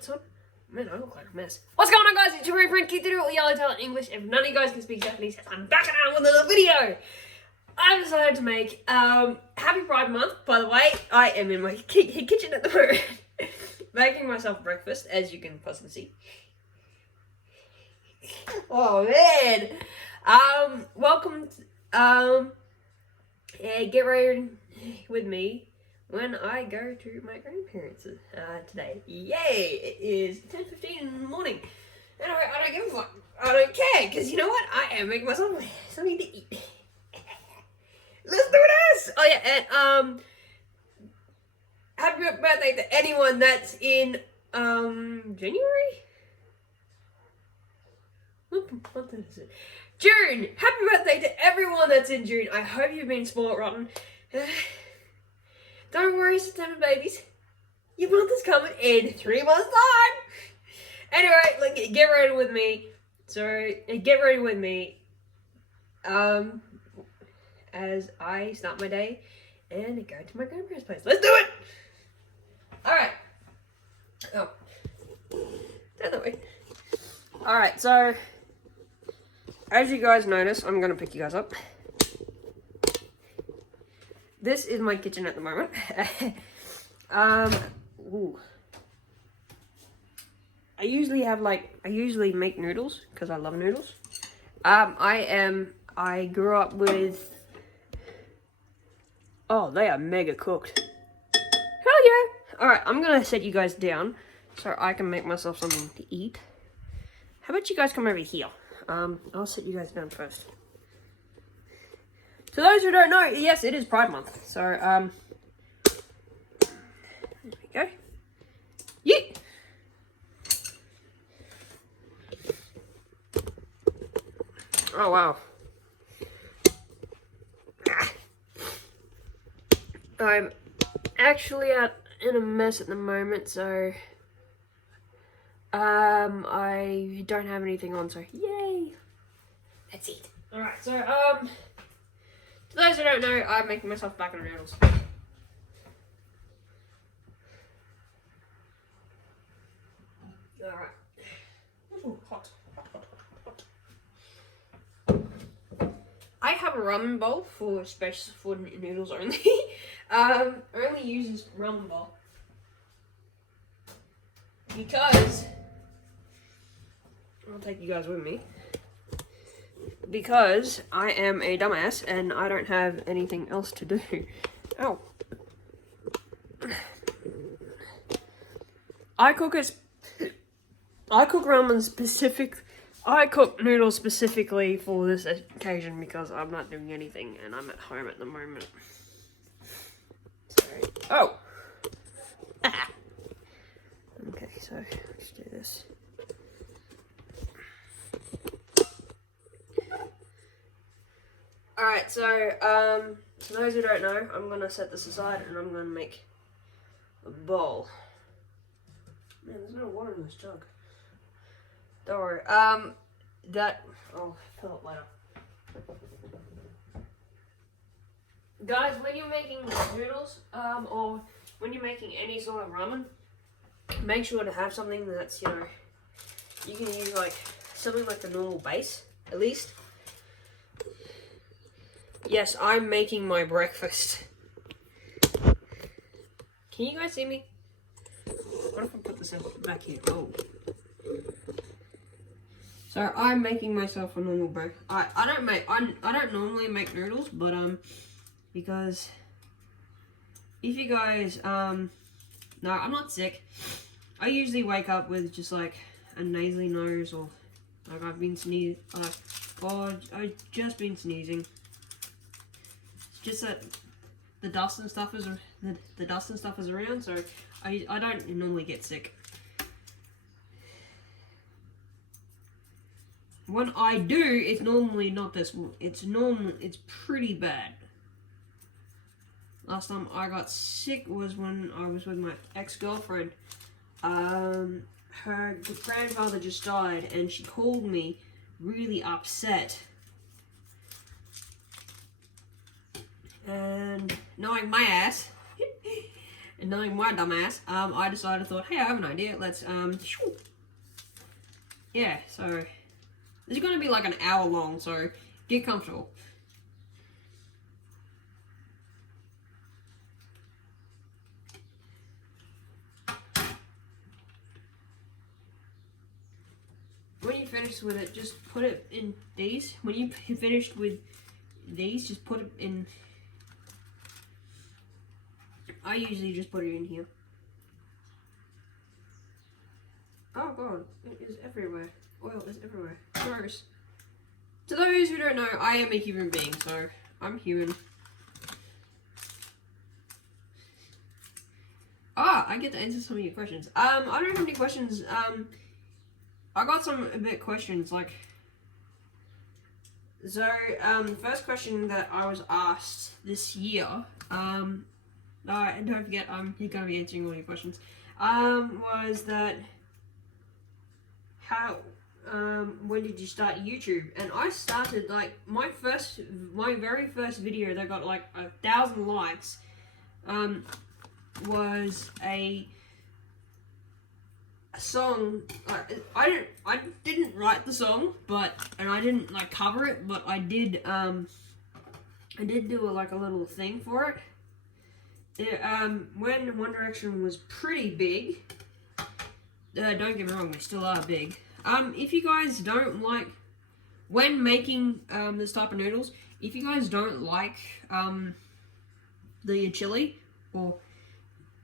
lights on. Man, I look like a mess. What's going on, guys? It's your very friend Keith, all yellow tail in English. If none of you guys can speak Japanese, I'm back around with another video. I've decided to make Happy Pride Month. By the way, I am in my kitchen at the moment, making myself breakfast, as you can possibly see. Oh man! Welcome. Get ready with me when I go to my grandparents' today. Yay! It is 10:15 in the morning. And I don't give a fuck. I don't care, because you know what? I am making myself something to eat. Let's do this! Oh yeah, and happy birthday to anyone that's in January? What month is it? June! Happy birthday to everyone that's in June. I hope you've been spoiled rotten. Don't worry, September babies. Your month is coming in 3 months' time. Anyway, like, get ready with me. As I start my day and go to my grandparents' place. Let's do it! Alright. Oh. Down that way. Alright, so as you guys notice, I'm gonna pick you guys up. This is my kitchen at the moment. Ooh. I usually make noodles because I love noodles. I grew up with, oh, they are mega cooked. Hell yeah. Alright, I'm gonna set you guys down so I can make myself something to eat. How about you guys come over here? I'll sit you guys down first. To those who don't know, yes, it is Pride Month. So, there we go. Yeet! Oh, wow. I'm actually out in a mess at the moment, so I don't have anything on, so yay! Let's eat. Alright, so, to those who don't know, I'm making myself back in noodles. Alright. Ooh, hot. I have a ramen bowl for noodles only. Only uses ramen bowl because I'll take you guys with me. Because I am a dumbass and I don't have anything else to do. Ow. I cook noodles specifically for this occasion because I'm not doing anything and I'm at home at the moment. Sorry. Oh! Okay, so let's do this. Alright, so, to those who don't know, I'm gonna set this aside and I'm gonna make a bowl. Man, there's no water in this jug. Don't worry. I'll fill it later. Guys, when you're making noodles, or when you're making any sort of ramen, make sure to have something that's, you know, you can use like, something like the normal base, at least. Yes, I'm making my breakfast. Can you guys see me? What if I put this back here? Oh. So I'm making myself a normal breakfast. I don't normally make noodles, but because if you guys no, I'm not sick. I usually wake up with just like a nasally nose or like I've been sneezing. I've just been sneezing. Just that the dust and stuff is around, so I don't normally get sick. When I do, it's normally not this. It's pretty bad. Last time I got sick was when I was with my ex-girlfriend. Her grandfather just died, and she called me really upset. And knowing my ass, And knowing my dumbass, I decided, thought, hey, I have an idea. Let's yeah. So this is going to be like an hour long. So get comfortable. When you finish with it, just put it in these. When you finished with these, just put it in. I usually just put it in here. Oh god, it is everywhere. Oil is everywhere. Gross. To those who don't know, I am a human being, so I'm human. I get to answer some of your questions. I don't have any questions. I got some a bit questions, like, so, the first question that I was asked this year, and don't forget, I'm going to be answering all your questions, was that, when did you start YouTube? And I started, like, my very first video that got, like, 1,000 likes, was a song. I didn't write the song, and I didn't like cover it, but I did do a little thing for it. When One Direction was pretty big, don't get me wrong, they still are big. If you guys don't like, when making this type of noodles, if you guys don't like the chili, or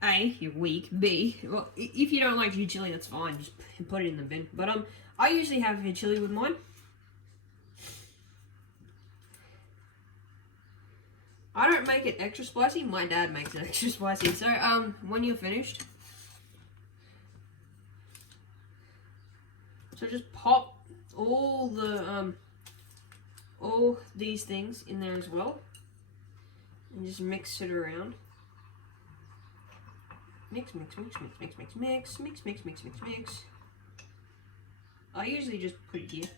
A, you're weak. B, well, if you don't like your chili, that's fine. Just put it in the bin. But I usually have your chili with mine. I don't make it extra spicy. My dad makes it extra spicy. So when you're finished, so just pop all the all these things in there as well, and just mix it around. Mix. I usually just put it here.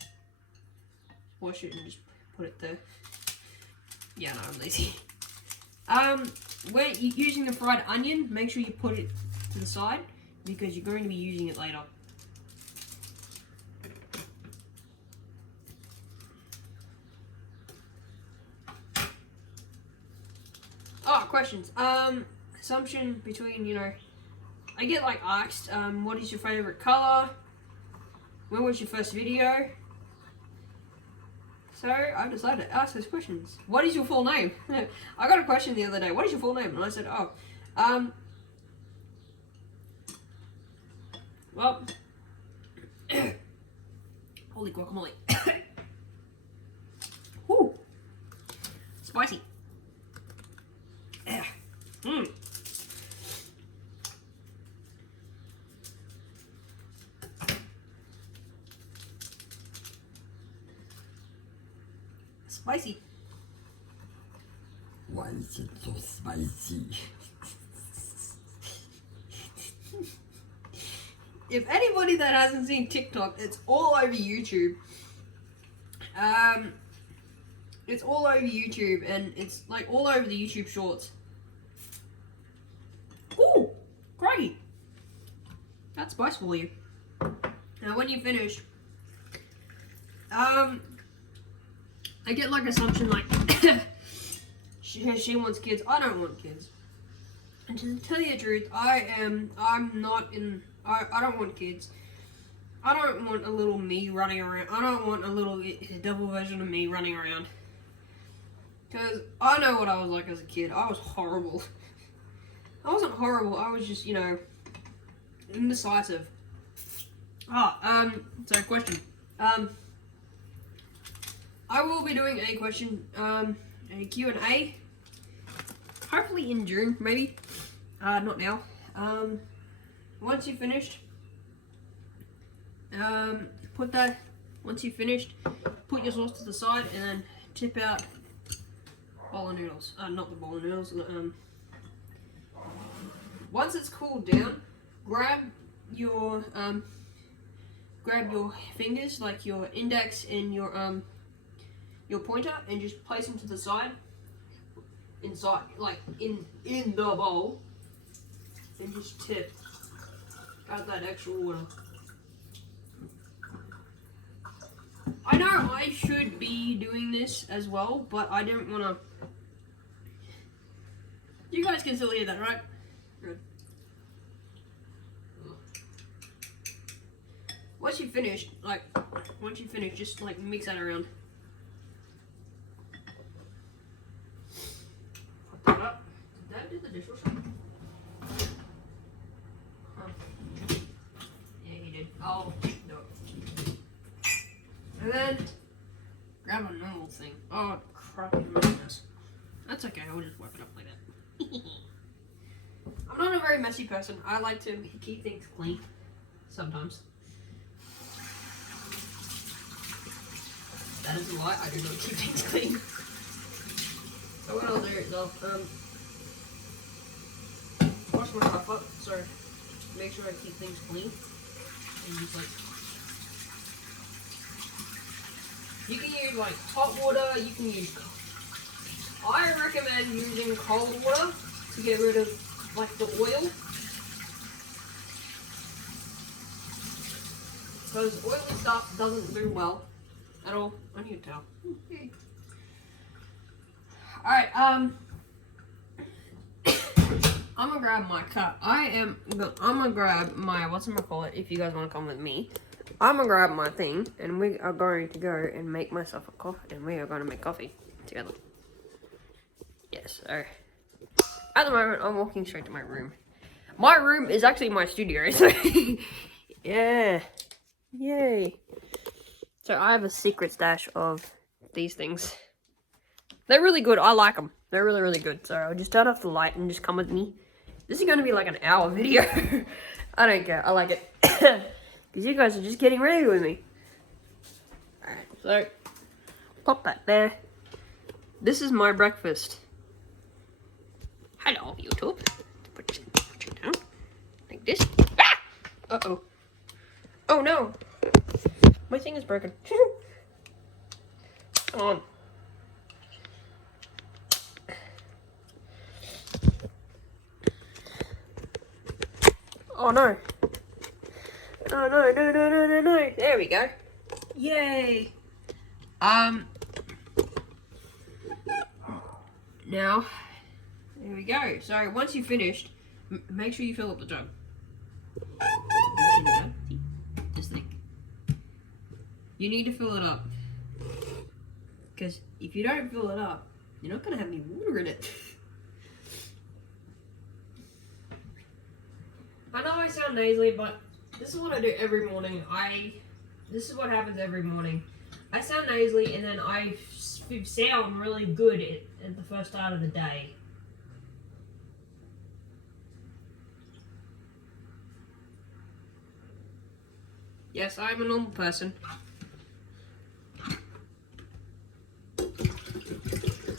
Wash it and just put it there. Yeah, no, I'm lazy. When you're using the fried onion, make sure you put it to the side because you're going to be using it later. Oh, questions. Assumption between, I get like asked, what is your favorite color? When was your first video? So I decided to ask those questions. What is your full name? I got a question the other day. What is your full name? And I said, well, holy guacamole. Woo, spicy. Spicy. Why is it so spicy? If anybody that hasn't seen TikTok, it's all over YouTube. It's all over YouTube, and it's like all over the YouTube Shorts. Ooh, great! That's spice for you. Now, when you finish, I get like assumption like she wants kids. I don't want kids. And to tell you the truth, I'm not in. I don't want kids. I don't want a little me running around. I don't want a little devil version of me running around. Because I know what I was like as a kid. I was horrible. I wasn't horrible. I was just, indecisive. So question. I will be doing a question, a Q&A. Hopefully in June, maybe. Not now. Once you've finished, once you've finished, put your sauce to the side and then tip out bowl of noodles. Not the bowl of noodles. Once it's cooled down, grab your fingers, like your index and your pointer, and just place them to the side, inside, like in the bowl. and just tip out that extra water. I know I should be doing this as well, but I don't want to. You guys can still hear that, right? Good. Once you finish, just like mix that around. Put that up. Did that do the dishwasher? Huh. Yeah, he did. Oh, no. And then grab a normal thing. Oh crap, I'm a mess. That's okay, I'll just wipe it up like that. I'm not a very messy person. I like to keep things clean sometimes. That is a lie, I do not keep things clean. So what I'll do is I'll wash my stuff up, so make sure I keep things clean. And just like, you can use like hot water, you can use, I recommend using cold water to get rid of like the oil. Because oily stuff doesn't do well at all on your towel. Okay. Alright, I'm gonna grab my cup. I'm gonna grab my, whatchamacallit, if you guys wanna come with me. I'm gonna grab my thing, and we are going to go and make myself a coffee, and we are gonna make coffee together. Yes, so at the moment, I'm walking straight to my room. My room is actually my studio, so yeah, yay. So I have a secret stash of these things. They're really good. I like them. They're really, really good. So I'll just turn off the light and just come with me. This is going to be like an hour video. I don't care. I like it. Because you guys are just getting ready with me. Alright, so pop that there. This is my breakfast. Hello, YouTube. Put you down. Like this. Ah! Uh-oh. Oh, no. My thing is broken. Come on. Oh, no. Oh, no, no, no, no, no, no. There we go. Yay. Now, there we go. So, once you've finished, make sure you fill up the jug. Just like, you need to fill it up. Because if you don't fill it up, you're not going to have any water in it. I know I sound nasally, but this is what I do every morning. This is what happens every morning. I sound nasally, and then I sound really good at the first start of the day. Yes, I'm a normal person.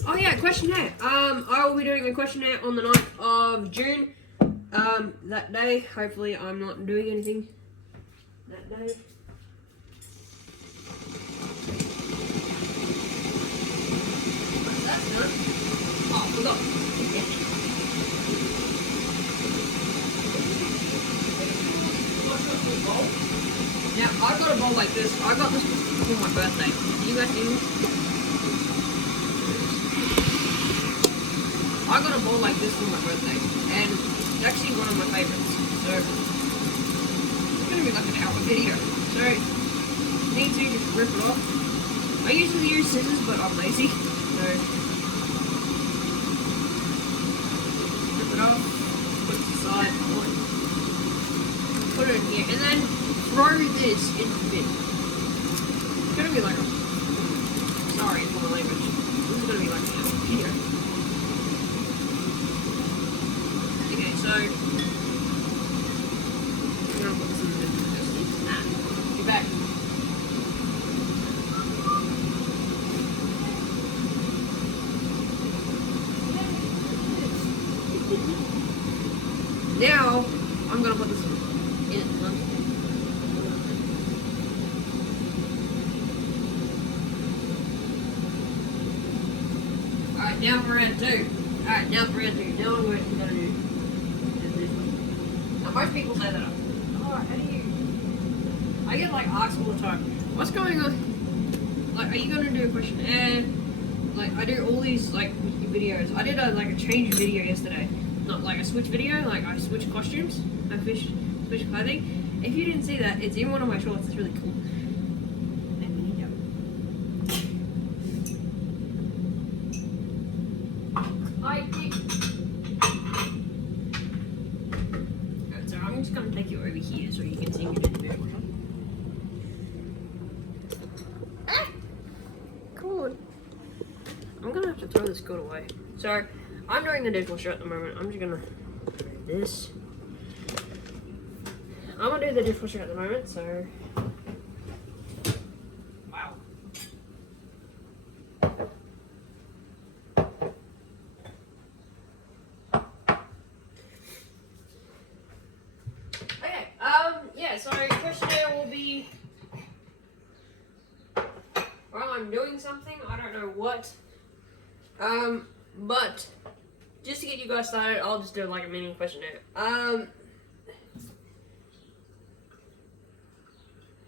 Oh yeah, questionnaire. I will be doing a questionnaire on the 9th of June. That day, hopefully I'm not doing anything that day. That's done. Oh, I forgot. Now, I got a bowl like this. I got this for my birthday. You guys see this? I got a bowl like this for my birthday, and it's actually one of my favorites. So it's gonna be like an hour video. So you need to just rip it off. I usually use scissors, but I'm lazy. So rip it off, put it aside, put it in here, and then throw this into the bin. It's gonna be like a, sorry for the language. This is gonna be like an hour video. So, I'm gonna put this in the bin. Nah, be back. Now, I'm gonna put this in. Alright, now for round 2. Alright, now for round 2. Now I'm going to do. Most people say that. Oh, how do you? I get like asked all the time. What's going on? Like, are you gonna do a questionnaire? Like, I do all these like videos. I did a change video yesterday. Not like a switch video. Like I switched costumes. I switched clothing. If you didn't see that, it's in one of my shorts. It's really cool. So I'm just gonna take you over here so you can see me in the mirror. Ah! Come on. I'm gonna have to throw this coat away. So I'm doing the dishwasher at the moment. I'm just gonna do this. I'm gonna do the dishwasher at the moment, so wow. Okay, yeah, so questionnaire will be while I'm doing something, I don't know what. But just to get you guys started, I'll just do like a mini questionnaire.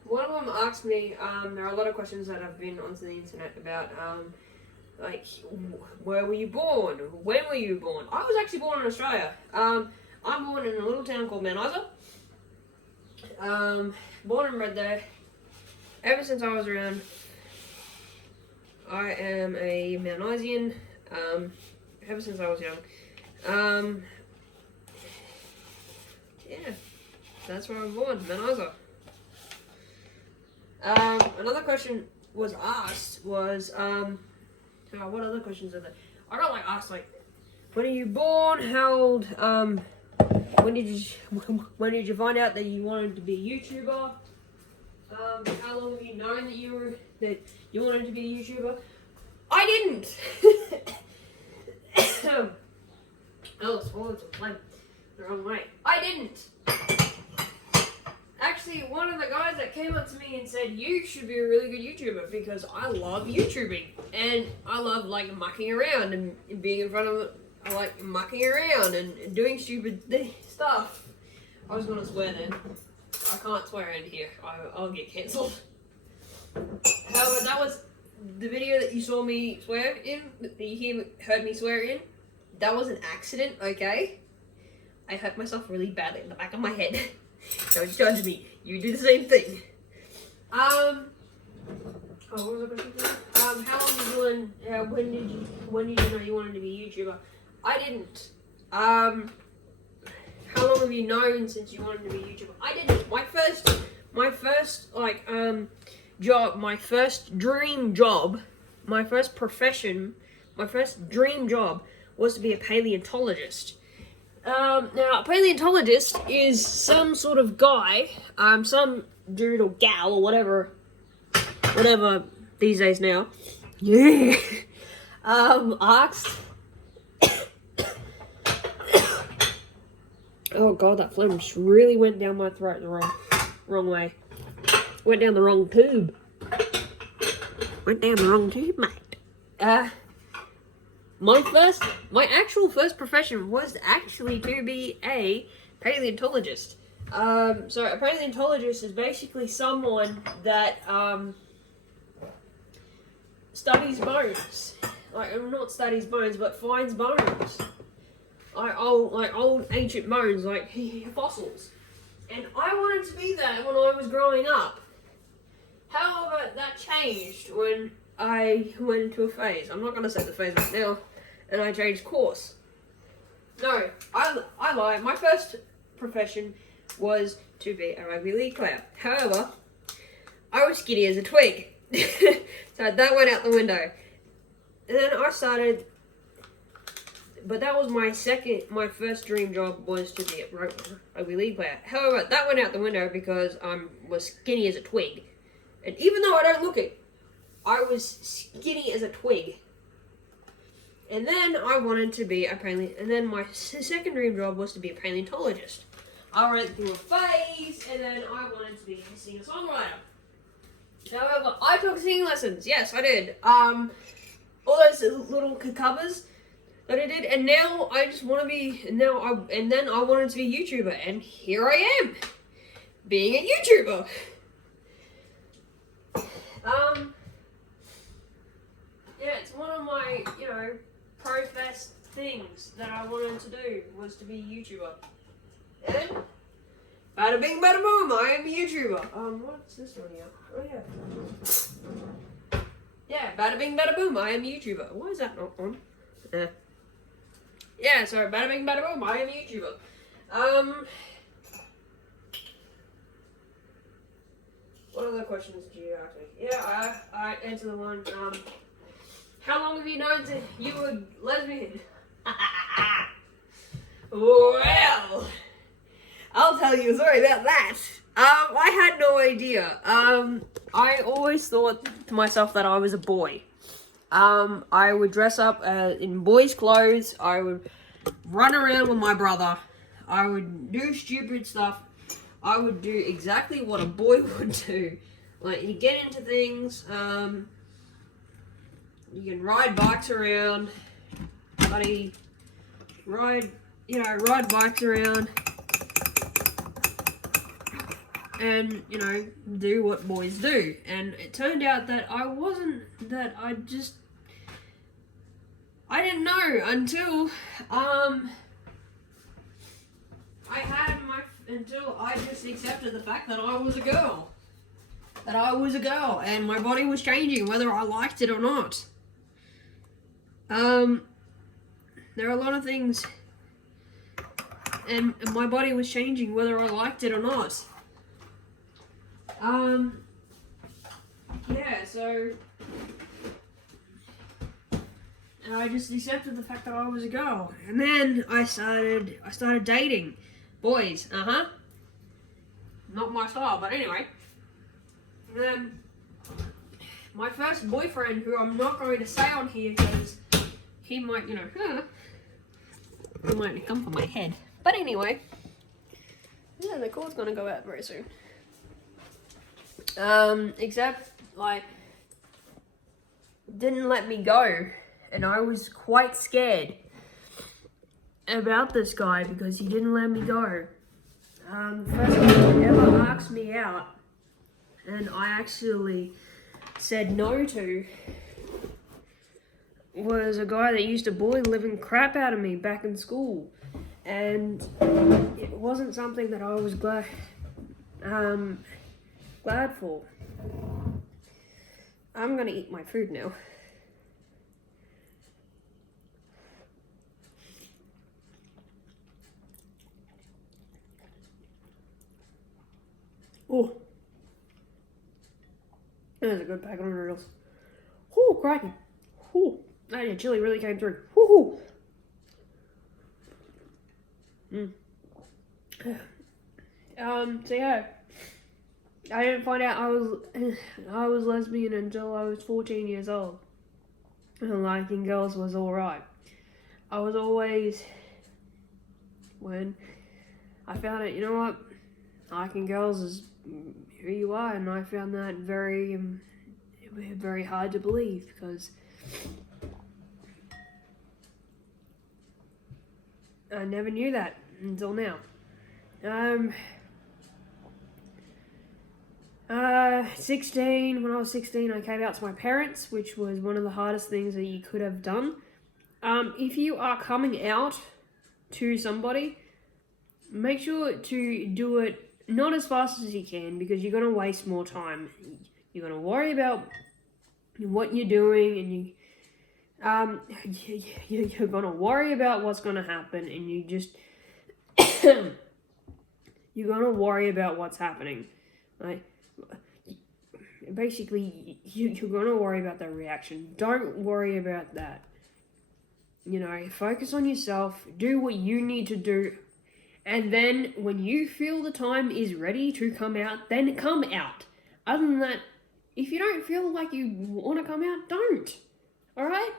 One of them asked me, there are a lot of questions that have been onto the internet about, like, where were you born? When were you born? I was actually born in Australia. I'm born in a little town called Mount Isa. Born and bred there. Ever since I was around, I am a Mount Isian, ever since I was young. Yeah, that's where I was born, Mount Isa. Another question was asked was, what other questions are there? I got like asked like, when are you born? How old? When did you find out that you wanted to be a YouTuber? How long have you known that you wanted to be a YouTuber? I didn't. Oh, swallowed some phlegm the wrong way. I didn't. Actually, one of the guys that came up to me and said, you should be a really good YouTuber because I love YouTubing and I love like mucking around and being in front of, I like mucking around and doing stupid stuff. I was gonna swear then. I can't swear in here. I'll get cancelled. However, that was the video that you saw me swear in, that you heard me swear in. That was an accident, okay? I hurt myself really badly in the back of my head. Don't judge me. You do the same thing. Oh, what was the question? How long did you learn? When did you know you wanted to be a YouTuber? I didn't. How long have you known since you wanted to be a YouTuber? I didn't. My first like job, my first dream job, my first profession, my first dream job was to be a paleontologist. Now, a paleontologist is some sort of guy, some dude or gal or whatever these days now, yeah, asked, oh god, that phlegm just really went down my throat the wrong way. Went down the wrong tube. Went down the wrong tube, mate. My actual first profession was actually to be a paleontologist. So a paleontologist is basically someone that studies bones. Like, not studies bones, but finds bones. Like old ancient bones, like fossils. And I wanted to be that when I was growing up. However, that changed when I went into a phase. I'm not going to say the phase right now. And I changed course. No, I lie. My first profession was to be a rugby league player. However, I was skinny as a twig. So that went out the window. And then I started, but that was my first dream job was to be a rugby league player. However, that went out the window because I was skinny as a twig. And even though I don't look it, I was skinny as a twig. And then I wanted to be and then my second dream job was to be a paleontologist. I went through a phase, and then I wanted to be a singer-songwriter. However, I took singing lessons. Yes, I did. All those little covers, But I did, and now I just want to be. And then I wanted to be a YouTuber, and here I am, being a YouTuber. Yeah, it's one of my, professed things that I wanted to do was to be a YouTuber. And bada bing, bada boom, I am a YouTuber. What's this one here? Oh yeah. Yeah, bada bing, bada boom, I am a YouTuber. Why is that not on? Yeah, so bada bing, bada boom, I am a YouTuber. What other questions do you ask me? Yeah, I answer the one, how long have you known that you were lesbian? Well, I'll tell you a story about that. I had no idea. I always thought to myself that I was a boy. I would dress up in boys' clothes. I would run around with my brother. I would do stupid stuff. I would do exactly what a boy would do. Like, you get into things, you can ride bikes around, ride bikes around, and, do what boys do. And it turned out that I didn't know until, until I just accepted the fact that I was a girl. And my body was changing whether I liked it or not. There are a lot of things, and my body was changing whether I liked it or not. Yeah, so I just accepted the fact that I was a girl, and then I started dating boys. Not my style, but anyway. And then my first boyfriend, who I'm not going to say on here because he might, he might come for my head. But anyway, yeah, the cord's gonna go out very soon. Except, didn't let me go, and I was quite scared about this guy because he didn't let me go. The first time he ever asked me out, and I actually said no to, was a guy that used to bully the living crap out of me back in school. And it wasn't something that I was glad for. I'm gonna eat my food now. Oh, that was a good pack of noodles. Whoo, cracking. Whoo, that chili really came through. Whoo. So yeah, I didn't find out I was lesbian until I was 14 years old. And liking girls was alright. I was always, when I found out, you know what, liking girls is who you are, and I found that very, very hard to believe because I never knew that until now. 16, when I was 16, I came out to my parents, which was one of the hardest things that you could have done. If you are coming out to somebody, make sure to do it not as fast as you can, because you're going to waste more time. You're going to worry about what you're doing, and you're going to worry about what's going to happen, and you just you're going to worry about what's happening. Like, basically, you're going to worry about the reaction. Don't worry about that. Focus on yourself, do what you need to do, and then when you feel the time is ready to come out, then come out. Other than that, if you don't feel like you want to come out, don't. Alright?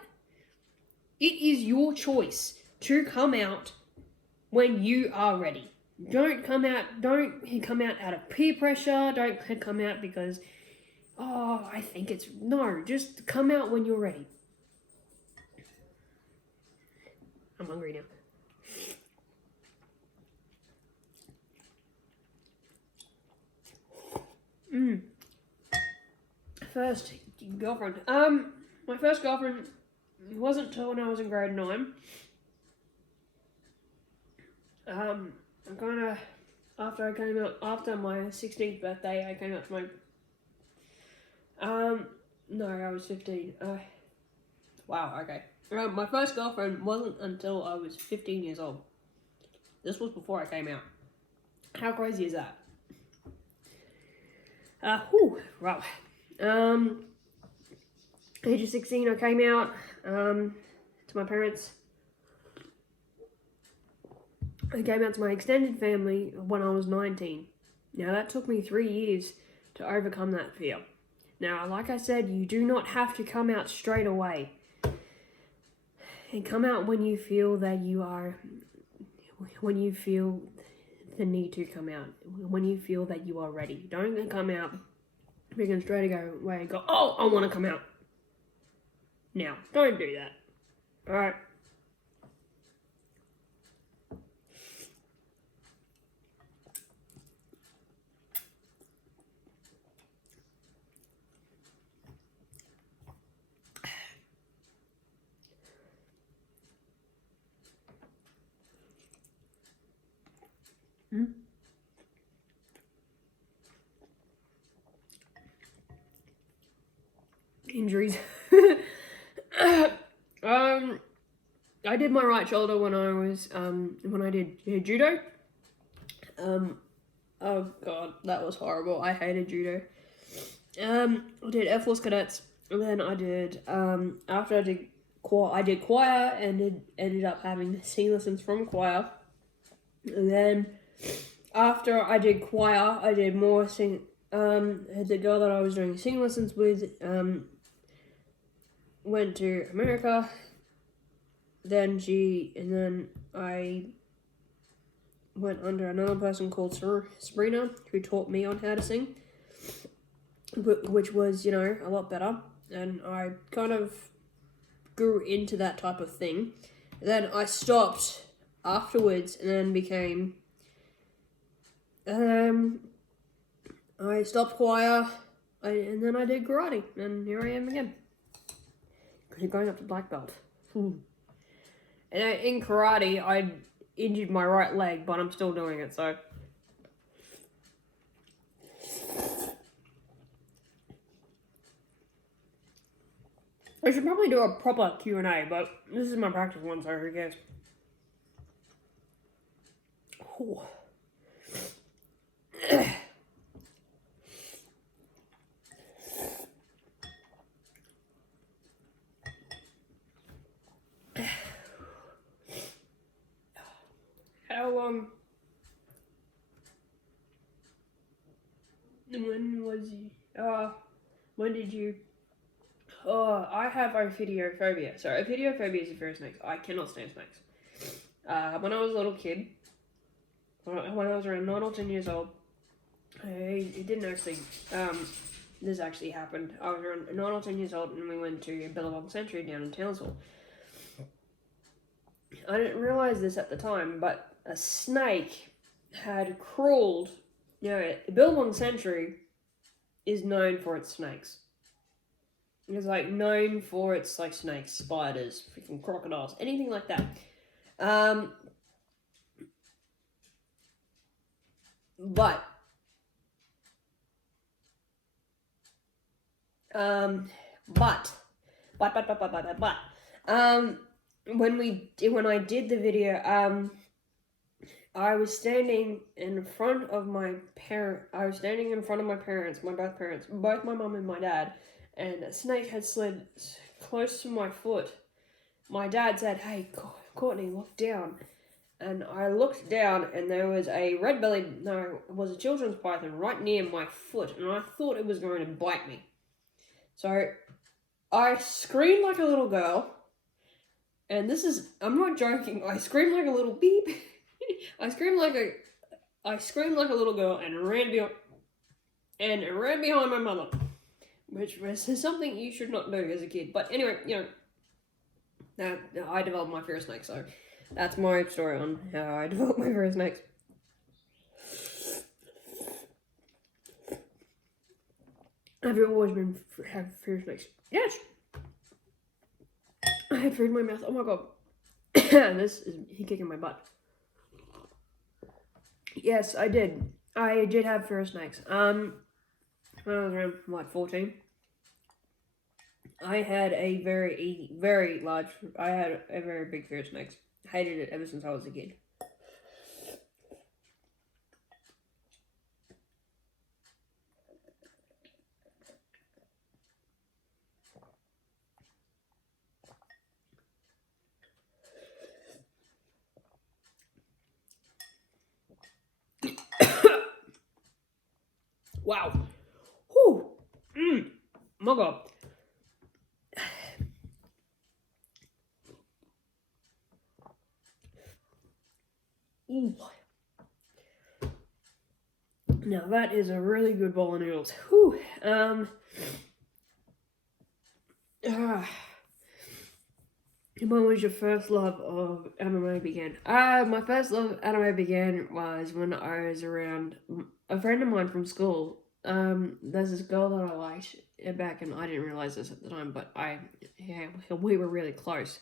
It is your choice to come out when you are ready. Don't come out out of peer pressure. Don't come out because, I think it's, no, just come out when you're ready. I'm hungry now. First girlfriend. My first girlfriend wasn't until when I was in grade 9. I'm kinda after my 16th birthday, I came out to my no, I was 15. Wow, okay. My first girlfriend wasn't until I was 15 years old. This was before I came out. How crazy is that? Wow. Age of 16, I came out to my parents. I came out to my extended family when I was 19. Now, that took me 3 years to overcome that fear. Now, like I said, you do not have to come out straight away. And come out when you feel that when you feel the need to come out, when you feel that you are ready. Don't come out freaking straight away and go, oh, I want to come out. Now, don't do that. Alright? Injuries. I did my right shoulder when I did judo. Oh god, that was horrible. I hated judo. I did Air Force Cadets, and then I did after I did choir and ended up having singing lessons from choir. And then after I did choir, I did more the girl that I was doing singing lessons with went to America. Then I went under another person called Sabrina, who taught me on how to sing, which was, a lot better. And I kind of grew into that type of thing. Then I stopped afterwards and then became... I stopped choir, and then I did karate, and here I am again. Going up to black belt. And in karate, I injured my right leg, but I'm still doing it, so... I should probably do a proper Q&A, but this is my practice one, so who cares? Ooh. How long? When did you? I have ophidiophobia. So ophidiophobia is a fear of snakes. I cannot stand snakes. When I was a little kid, when I was around 9 or 10 years old, it didn't actually, this actually happened. I was around 9 or 10 years old and we went to Billabong Sanctuary down in Townsville. I didn't realise this at the time, but a snake had crawled. Billabong Sanctuary is known for its snakes. It's known for its snakes, spiders, freaking crocodiles, anything like that. But when I did the video, I was standing in front of my parents, both my mum and my dad, and a snake had slid close to my foot. My dad said, "Hey, Courtney, look down." And I looked down, and there was a it was a children's python right near my foot, and I thought it was going to bite me. So I screamed like a little girl, and I'm not joking, I screamed like a little beep. I screamed like a little girl and ran behind my mother, which was something you should not do as a kid. But anyway, I developed my fear of snakes, so That's my story on how I developed my first snakes. Have you always been have fear of snakes? Yes. I had food in my mouth. Oh my god. This is kicking my butt. Yes, I did. I did have fear of snakes. When I was around, what, 14? I had a very big fear of snakes. Hated it ever since I was a kid. Wow. Whew. My god. Ooh. Now that is a really good bowl of noodles. Whew. When was your first love of anime began? My first love of anime began was when I was around a friend of mine from school. There's this girl that I liked back, and I didn't realize this at the time, but we were really close.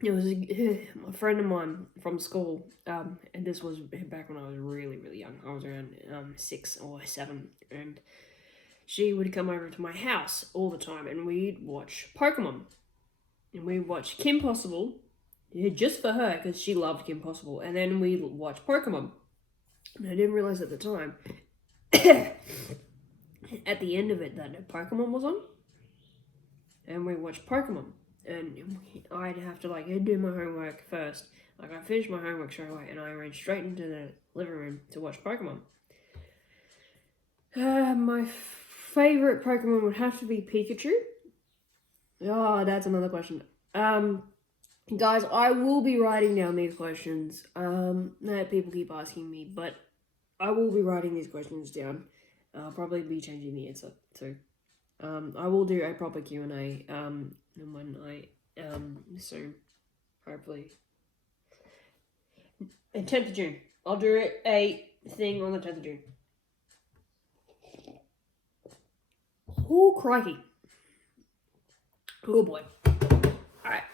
It was a friend of mine from school, and this was back when I was really, really young. I was around 6 or 7, and she would come over to my house all the time, and we'd watch Pokemon. And we watched Kim Possible, just for her, because she loved Kim Possible. And then we watched Pokemon. And I didn't realize at the time, at the end of it, that Pokemon was on. And we watched Pokemon. And I'd have to, do my homework first. I finished my homework straight away, and I ran straight into the living room to watch Pokemon. My favorite Pokemon would have to be Pikachu. Oh, that's another question. Guys, I will be writing down these questions that people keep asking me, but I will be writing these questions down. I'll probably be changing the answer too. I will do a proper Q&A when I soon, hopefully. 10th of June. I'll do a thing on the 10th of June. Oh, crikey. Oh boy. Alright.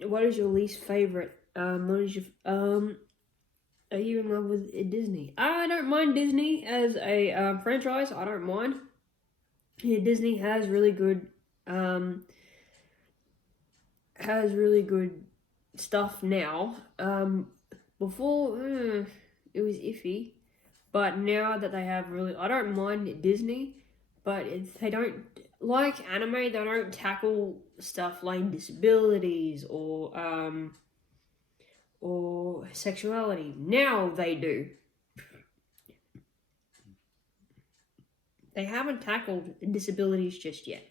What is your least favorite? Are you in love with Disney? I don't mind Disney as a franchise. I don't mind. Yeah, Disney has really good stuff now. Before it was iffy, but now that they have I don't mind Disney, but they don't. Like anime, they don't tackle stuff like disabilities or sexuality. Now they do. They haven't tackled disabilities just yet.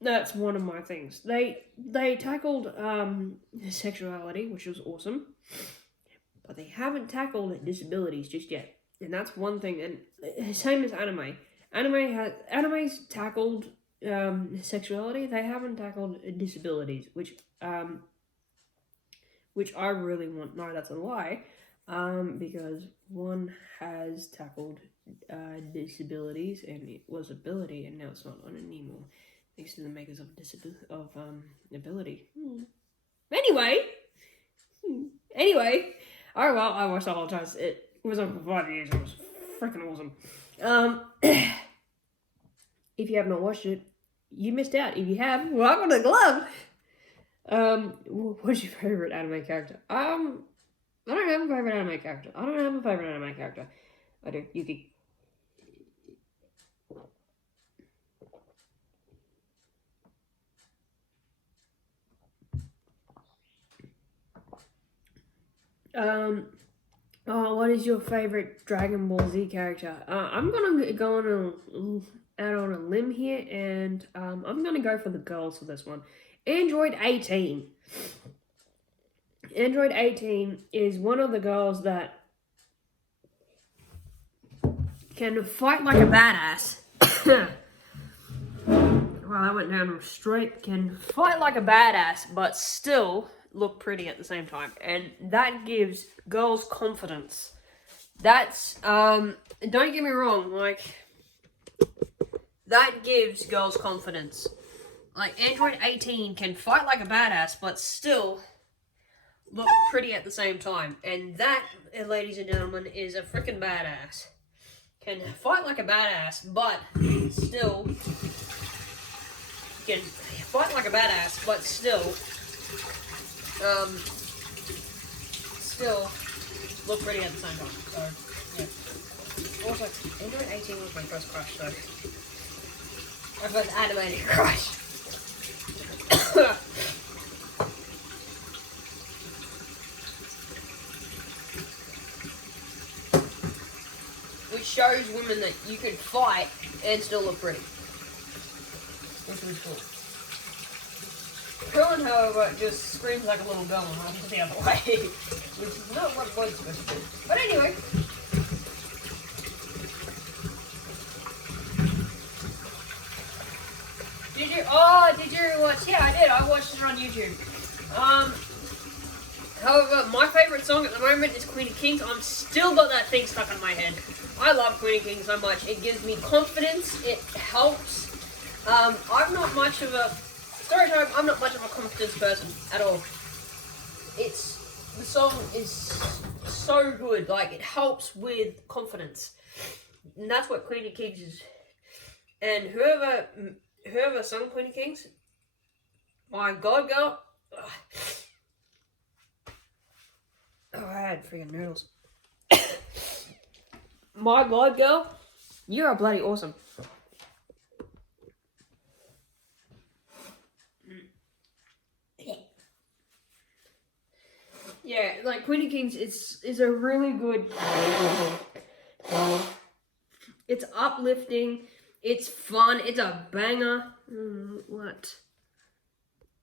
That's one of my things. They tackled sexuality, which was awesome, but they haven't tackled disabilities just yet. And that's one thing. And same as anime. Anime's tackled sexuality. They haven't tackled disabilities, which I really want. No, that's a lie. Because one has tackled disabilities, and it was ability, and now it's not on anymore, thanks to the makers of ability. Anyway. Oh well, I watched the whole time. It was on for 5 years. It was freaking awesome. If you have not watched it, you missed out. If you have, welcome to the club. What's your favorite anime character? I don't have a favorite anime character. I do. Yuki. What is your favorite Dragon Ball Z character? I'm gonna go out on a limb here, and I'm gonna go for the girls for this one. Android 18. Android 18 is one of the girls that can fight like a badass. Wow, that went down straight. Can fight like a badass, but still look pretty at the same time. And that gives girls confidence. That's, don't get me wrong, like, that gives girls confidence. Like, Android 18 can fight like a badass, but still look pretty at the same time. And that, ladies and gentlemen, is a freaking badass. Can fight like a badass, but still can fight like a badass, but still look pretty at the same time. So yeah. Also, Android 18 was my first crush, so my first animated crush. Which shows women that you can fight and still look pretty. Which was cool. Krillin, however, just screams like a little girl and runs the other way. Which is not what was supposed to do. But anyway. Did you watch? Yeah, I did. I watched it on YouTube. However, my favourite song at the moment is Queen of Kings. I'm still got that thing stuck in my head. I love Queen of Kings so much. It gives me confidence. It helps. I'm not much of a confidence person at all. The song is so good. Like, it helps with confidence. And that's what Queen of Kings is. And whoever sung Queen of Kings, my God, girl. Ugh. Oh, I had freaking noodles. My God, girl, you are bloody awesome. Yeah, like Queen of Kings is a really good. It's uplifting. It's fun. It's a banger. What?